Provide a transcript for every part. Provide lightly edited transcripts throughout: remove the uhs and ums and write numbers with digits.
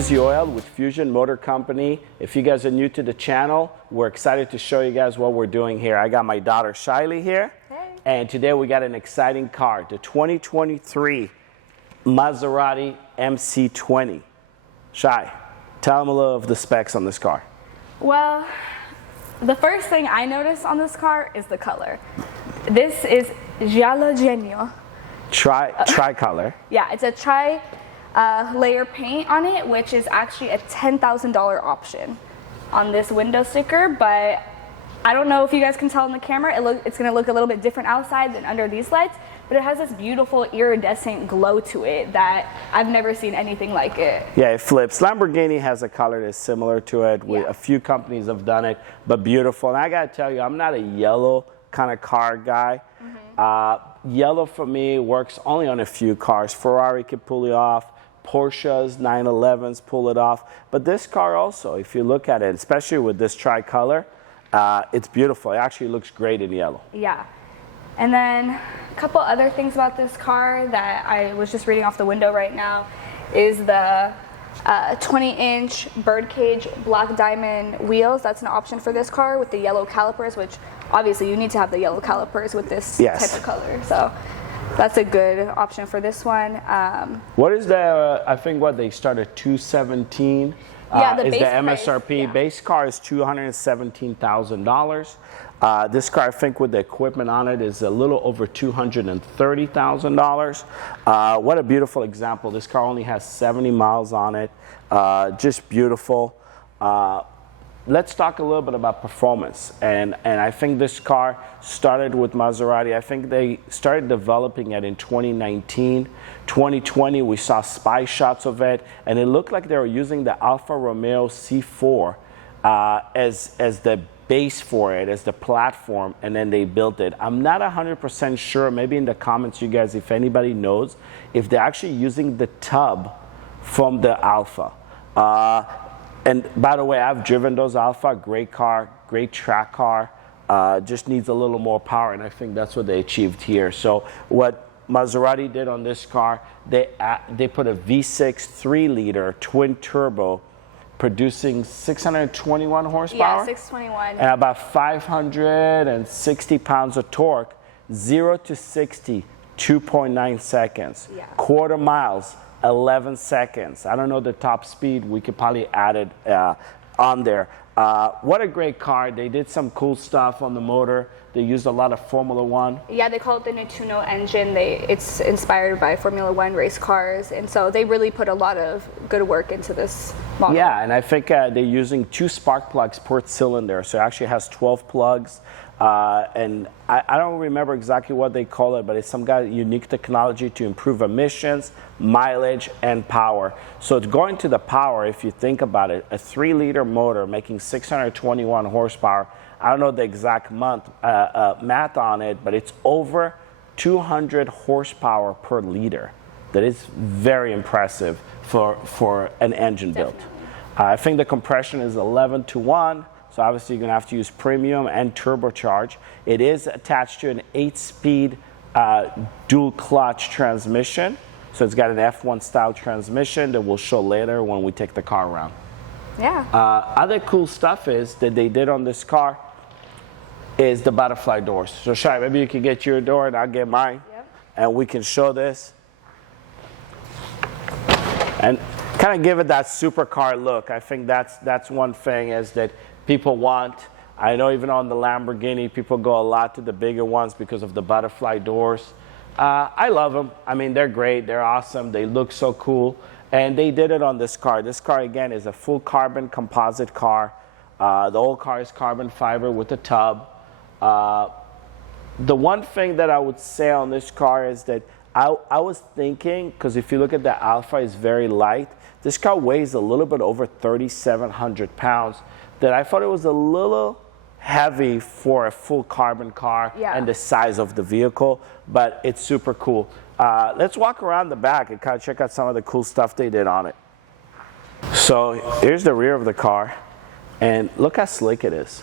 is Yoel with Fusion Motor Company. If you guys are new to the channel, we're excited to show you guys what we're doing here. I got my daughter Shailee here. Hey. And today we got an exciting car, the 2023 Maserati MC20. Shai, tell them a little of the specs on this car. Well, the first thing I noticed on this car is the color. This is Giallo Genio. Tricolor. Yeah, it's a tri-layer paint on it, which is actually a $10,000 option on this window sticker, but I don't know if you guys can tell in the camera, it's gonna look a little bit different outside than under these lights, but it has this beautiful iridescent glow to it that I've never seen anything like it. Yeah, it flips. Lamborghini has a color that's similar to it. Yeah. A few companies have done it, but beautiful. And I gotta tell you, I'm not a yellow kind of car guy. Yellow for me works only on a few cars. Ferrari can pull it off. Porsches, 911s pull it off. But this car also, if you look at it, especially with this tricolor, it's beautiful. It actually looks great in yellow. Yeah. And then a couple other things about this car that I was just reading off the window right now is the 20-inch birdcage black diamond wheels. That's an option for this car with the yellow calipers, which obviously you need to have the yellow calipers with this type of color. So that's a good option for this one. What is the, I think what they start at 217 yeah, is the price, MSRP. yeah. Base car is $217,000. This car, I think with the equipment on it, is a little over $230,000. What a beautiful example. This car only has 70 miles on it. Just beautiful. Let's talk a little bit about performance. And I think this car started with Maserati. I think they started developing it in 2019. 2020, we saw spy shots of it, and it looked like they were using the Alfa Romeo C4 as the base for it, as the platform, and then they built it. I'm not 100% sure, maybe in the comments you guys, if anybody knows, if they're actually using the tub from the Alfa. And by the way, I've driven those Alfa, great car, great track car, just needs a little more power, and I think that's what they achieved here. So what Maserati did on this car, they put a V6 3-liter twin turbo producing 621 horsepower. Yeah, 621. And about 560 pounds of torque, 0 to 60, 2.9 seconds. Yeah. Quarter miles, 11 seconds. I don't know the top speed. We could probably add it on there. What a great car. They did some cool stuff on the motor. They used a lot of Formula One. Yeah, they call it the Nettuno engine. It's inspired by Formula One race cars, and so they really put a lot of good work into this model. Yeah, and I think they're using 2 spark plugs per cylinder, so it actually has 12 plugs. And I don't remember exactly what they call it, but it's some kind of unique technology to improve emissions, mileage, and power. So it's going to the power, if you think about it, a 3-liter motor making 621 horsepower. I don't know the exact math on it, but it's over 200 horsepower per liter. That is very impressive for an engine build. I think the compression is 11 to 1. So obviously you're going to have to use premium and turbocharge. It is attached to an 8-speed dual clutch transmission. So it's got an F1 style transmission that we'll show later when we take the car around. Yeah. Other cool stuff is that they did on this car is the butterfly doors. So Shai, maybe you can get your door and I'll get mine. Yep. And we can show this. And kind of give it that supercar look. I think that's one thing is that people want. I know even on the Lamborghini, people go a lot to the bigger ones because of the butterfly doors. I love them. I mean, they're great. They're awesome. They look so cool. And they did it on this car. This car, again, is a full carbon composite car. The old car is carbon fiber with a tub. The one thing that I would say on this car is that I was thinking, because if you look at the Alfa, it's very light. This car weighs a little bit over 3,700 pounds. That I thought it was a little heavy for a full carbon car and the size of the vehicle, but it's super cool. Let's walk around the back and kind of check out some of the cool stuff they did on it. So here's the rear of the car, and look how slick it is.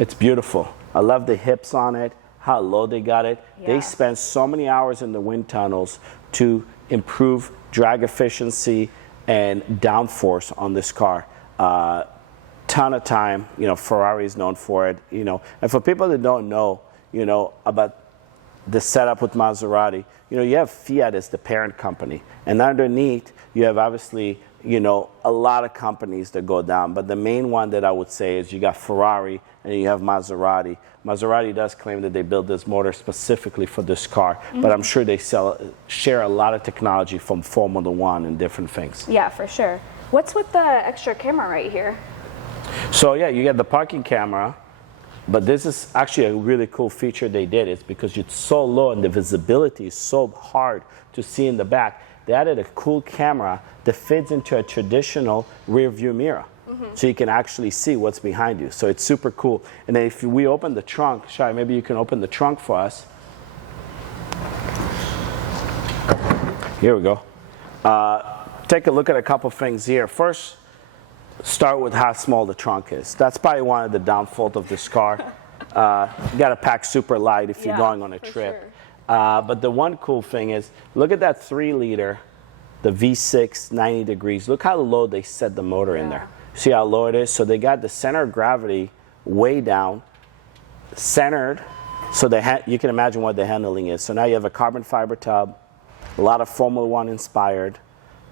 It's beautiful. I love the hips on it, how low they got it. Yeah. They spent so many hours in the wind tunnels to improve drag efficiency and downforce on this car. Ton of time, Ferrari is known for it, and for people that don't know, about the setup with Maserati, you have Fiat as the parent company, and underneath you have obviously, a lot of companies that go down, but the main one that I would say is you got Ferrari and you have Maserati. Maserati does claim that they built this motor specifically for this car, but I'm sure they share a lot of technology from Formula One and different things. Yeah, for sure. What's with the extra camera right here? So yeah, you get the parking camera, but this is actually a really cool feature they did. It's because it's so low and the visibility is so hard to see in the back. They added a cool camera that fits into a traditional rear view mirror. So you can actually see what's behind you. So it's super cool. And then if we open the trunk, Shai, maybe you can open the trunk for us. Here we go. Take a look at a couple things here. First, start with how small the trunk is. That's probably one of the downfalls of this car. You got to pack super light if you're going on a trip. Sure. But the one cool thing is, look at that 3-liter, the V6, 90 degrees. Look how low they set the motor in there. See how low it is? So they got the center of gravity way down, centered, so you can imagine what the handling is. So now you have a carbon fiber tub, a lot of Formula One inspired,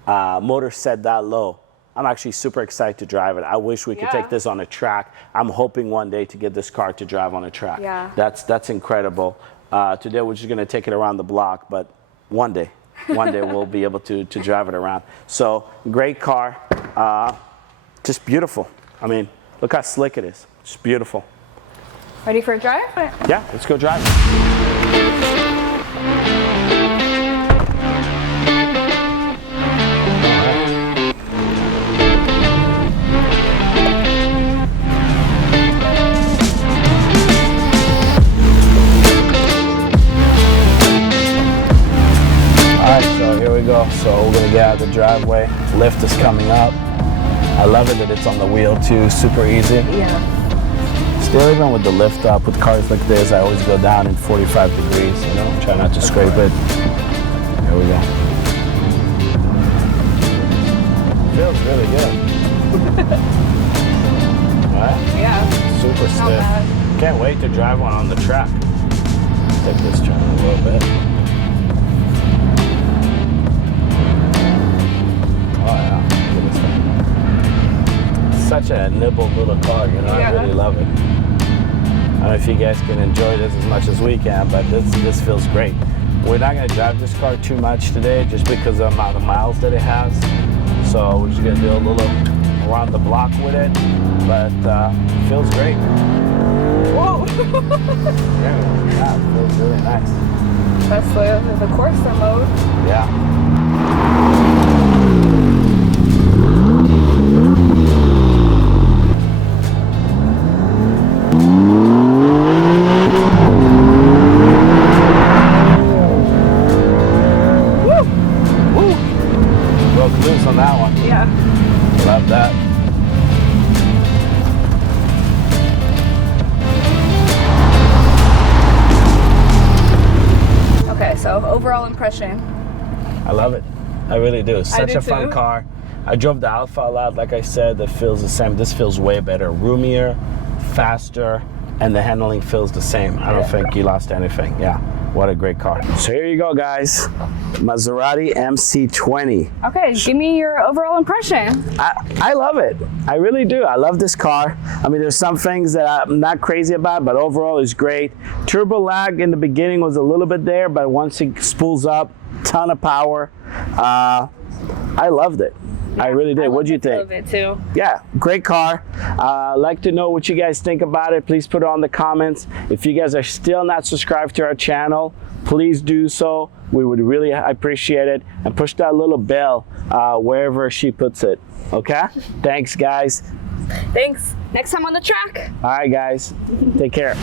motor set that low. I'm actually super excited to drive it. I wish we could take this on a track. I'm hoping one day to get this car to drive on a track. Yeah. That's incredible. Today we're just gonna take it around the block, but one day we'll be able to drive it around. So great car, just beautiful. I mean, look how slick it is. Just beautiful. Ready for a drive? Yeah, let's go drive. So we're gonna get out of the driveway. Lift is coming up. I love it that it's on the wheel too, super easy. Yeah. Still, even with the lift up, with cars like this, I always go down in 45 degrees, try not to scrape it. There we go. Feels really good. Right? Yeah. Super stiff. Can't wait to drive one on the track. Take this track a little bit. Such a nibble little car, I really love it. I don't know if you guys can enjoy this as much as we can, but this feels great. We're not going to drive this car too much today just because of the amount of miles that it has. So we're just going to do a little around the block with it, but it feels great. Whoa! Yeah, it feels really nice. That's the Corsa mode. Yeah. On that one. Yeah. Love that. Okay, so overall impression. I love it. I really do. It's such a fun too. car. I drove the Alpha a lot, like I said, that feels the same. This feels way better, roomier, faster, and the handling feels the same. I don't think you lost anything. Yeah. What a great car. So here you go, guys. Maserati MC20. Okay, give me your overall impression. I love it. I really do. I love this car. I mean, there's some things that I'm not crazy about, but overall it's great. Turbo lag in the beginning was a little bit there, but once it spools up, ton of power. I loved it. Yeah, I really did. What do you think? I love it too. Yeah, great car. I'd like to know what you guys think about it. Please put it on the comments. If you guys are still not subscribed to our channel, please do so. We would really appreciate it. And push that little bell wherever she puts it. Okay? Thanks, guys. Thanks. Next time on the track. All right, guys. Take care.